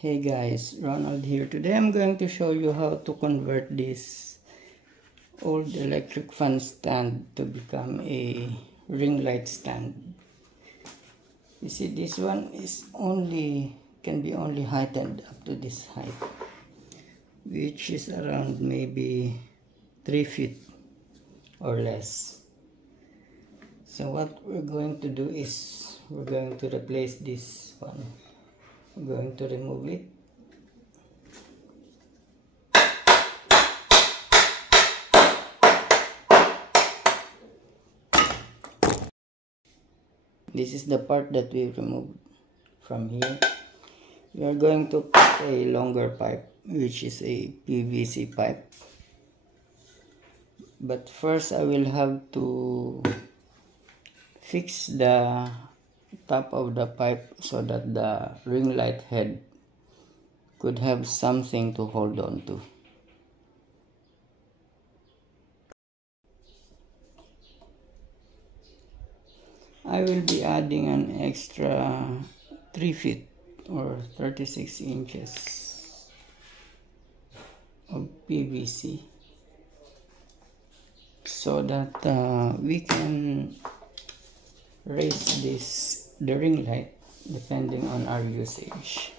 Hey guys, Ronald here. Today I'm going to show you how to convert this old electric fan stand to become a ring light stand. You see, this one is can be only heightened up to this height, which is around maybe 3 feet or less. So what we're going to do is we're going to replace this one. We're going to remove it. This is the part that we removed from here. We are going to put a longer pipe, which is a PVC pipe. But first I will have to fix the top of the pipe so that the ring light head could have something to hold on to. I will be adding an extra 3 feet or 36 inches of PVC so that we can raise the ring light depending on our usage.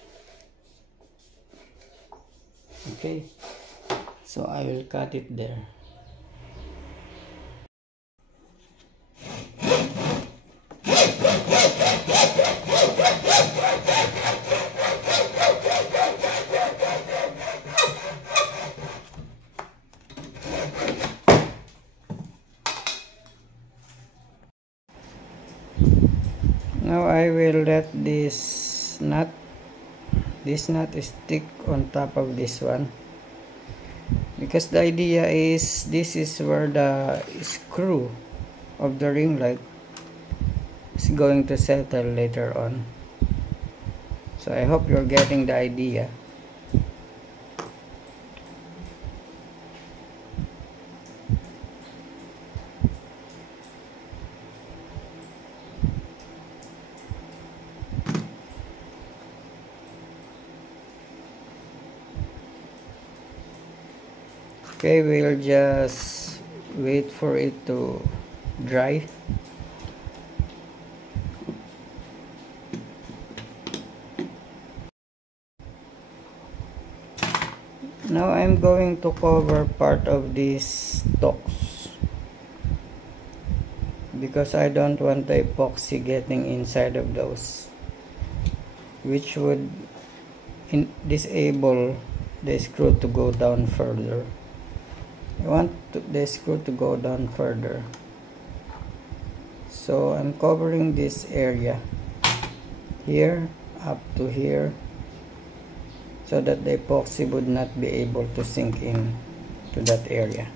Okay, so I will cut it there. Now I will let this nut stick on top of this one, because the idea is this is where the screw of the ring light is going to settle later on. So I hope you're getting the idea. Okay, we'll just wait for it to dry. Now I'm going to cover part of these stalks because I don't want the epoxy getting inside of those, which would disable the screw to go down further. I want the screw to go down further, so I'm covering this area here up to here so that the epoxy would not be able to sink in to that area.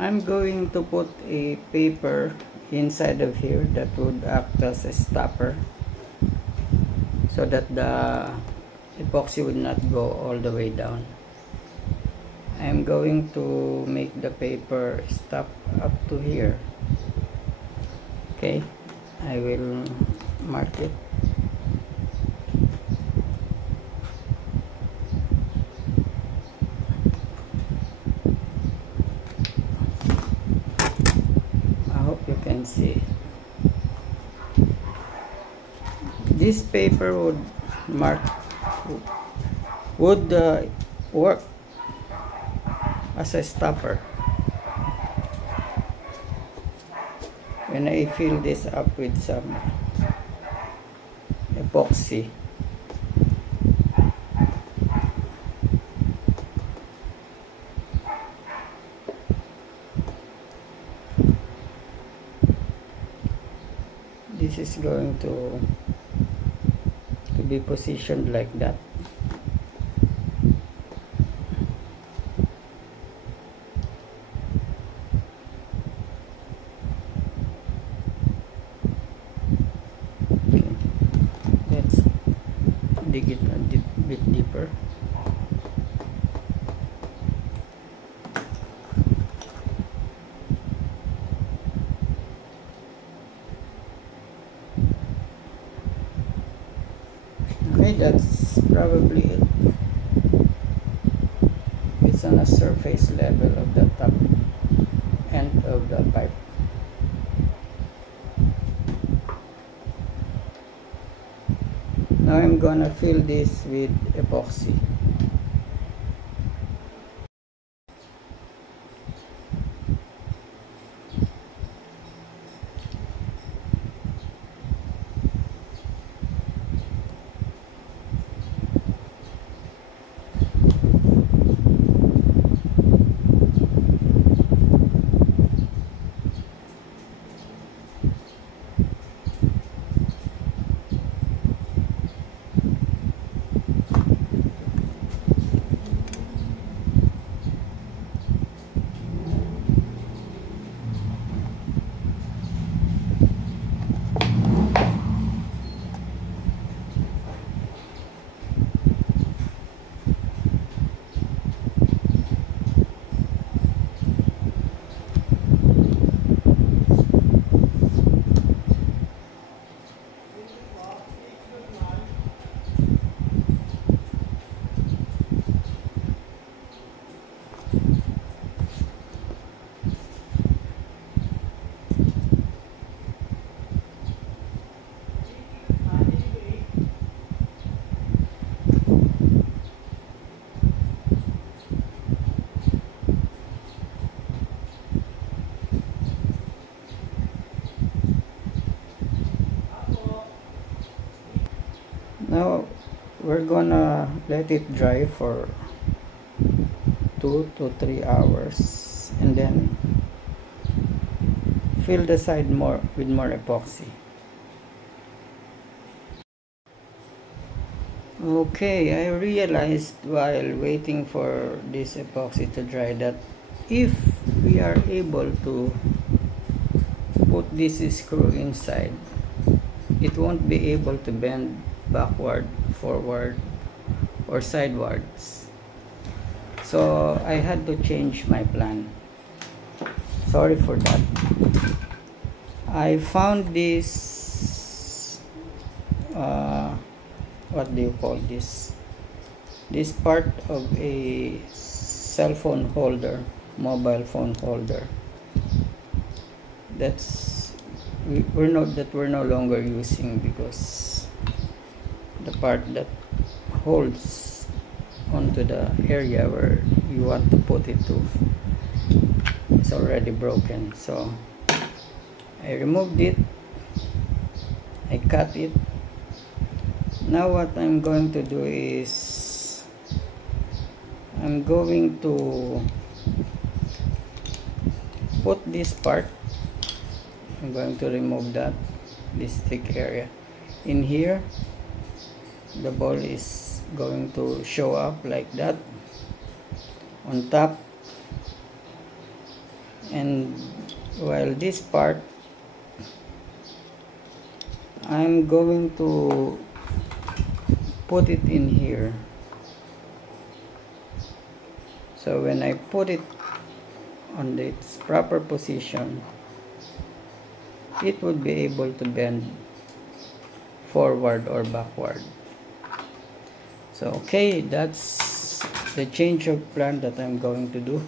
I'm going to put a paper inside of here that would act as a stopper so that the epoxy would not go all the way down. I'm going to make the paper stop up to here. Okay, I will mark it. Can see this paper would work as a stopper when I fill this up with some epoxy. This is going to be positioned like that. Okay, let's dig it a bit deeper. Okay, that's probably it. It's on a surface level of the top end of the pipe. Now I'm gonna fill this with epoxy. Now we're gonna let it dry for 2 to 3 hours and then fill the side with more epoxy. Okay, I realized while waiting for this epoxy to dry that if we are able to put this screw inside, it won't be able to bend backward, forward, or sidewards. So I had to change my plan. Sorry for that. I found this what do you call this? This part of a cell phone holder, mobile phone holder. We're no longer using because the part that holds onto the area where you want to put it to is already broken. So I removed it, I cut it. Now what I'm going to do is I'm going to put this part, I'm going to remove this thick area. In here the ball is going to show up like that on top, and while this part I'm going to put it in here. So when I put it on its proper position, it would be able to bend forward or backward. So okay, that's the change of plan that I'm going to do.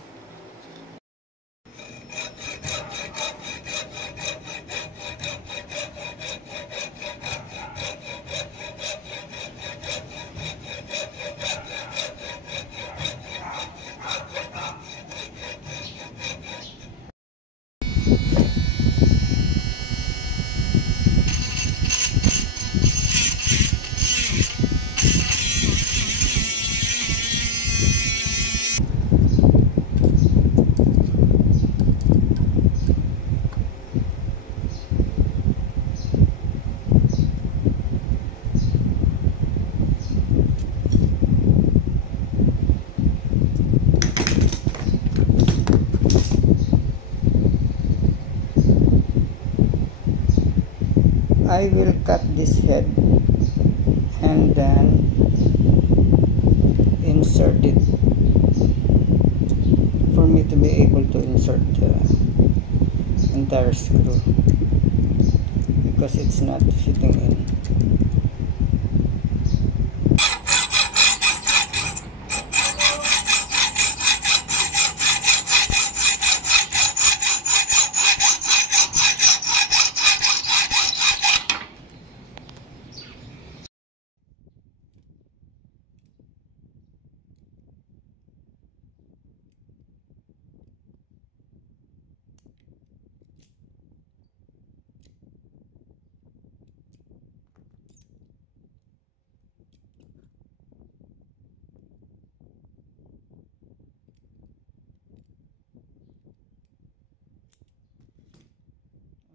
I will cut this head and then insert it for me to be able to insert the entire screw because it's not fitting in.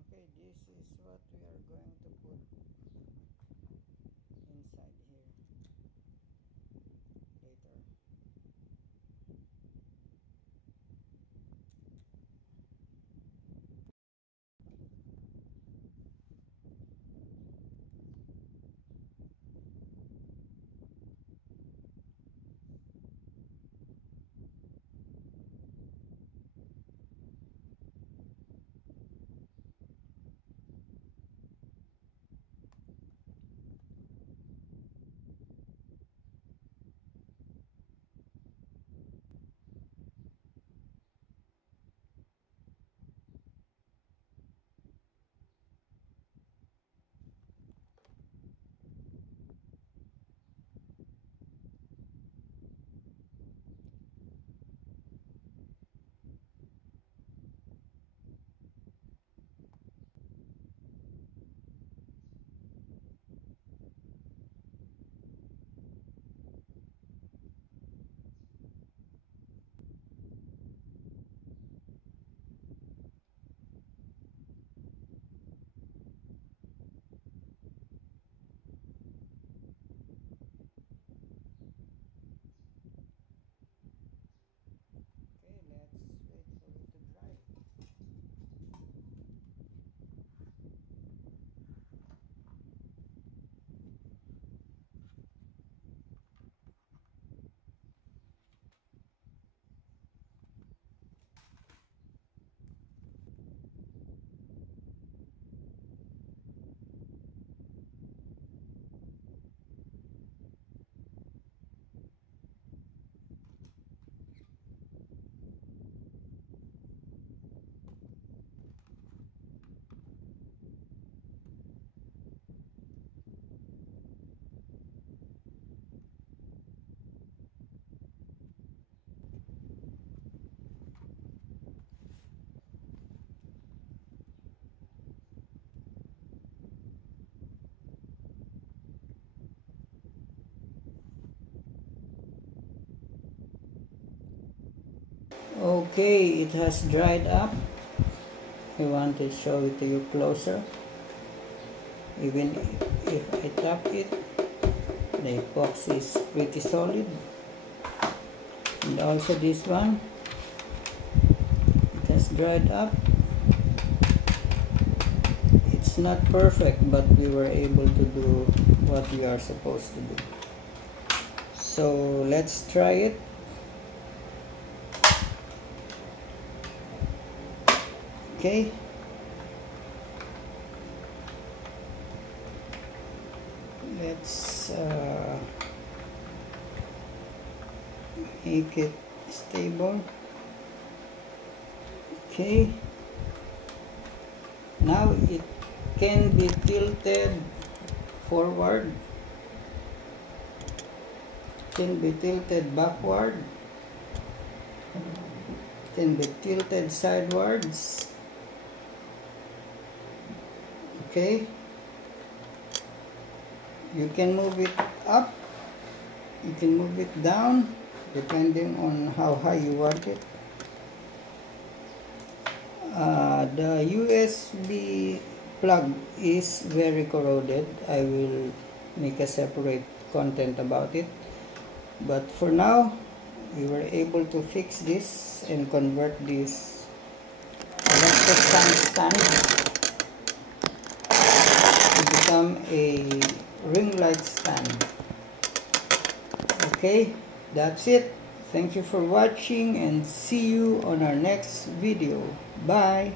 Okay, this is what we are going to put inside here later. Okay, let's wait for it to dry. Okay, it has dried up. I want to show it to you closer. Even if I tap it, the epoxy is pretty solid. And also this one, it has dried up. It's not perfect, but we were able to do what we are supposed to do. So let's try it. Okay. Let's make it stable. Okay. Now it can be tilted forward, can be tilted backward, can be tilted sidewards. Okay, you can move it up, you can move it down depending on how high you want it. The USB plug is very corroded. I will make a separate content about it, but for now we were able to fix this and convert this electric fan stand to Okay, that's it. Thank you for watching and see you on our next video. Bye.